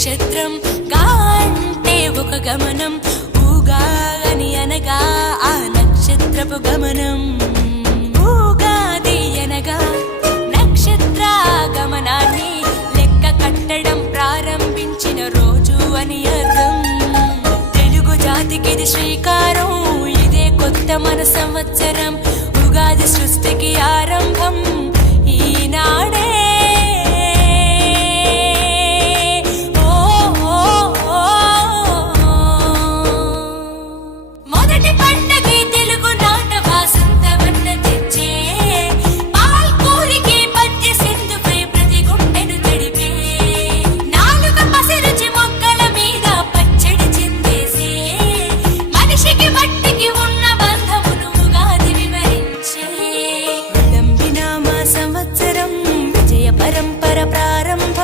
నక్షత్రం గా అంటే ఒక గమనం, ఊగా అని అనగా ఆ నక్షత్రపు గమనం. ఊగాది అనగా నక్షత్ర గమనాన్ని లెక్క కట్టడం ప్రారంభించిన రోజు అని అర్థం. తెలుగు జాతికిది శ్రీకారం, ఇదే కొత్త మన సంవత్సరం.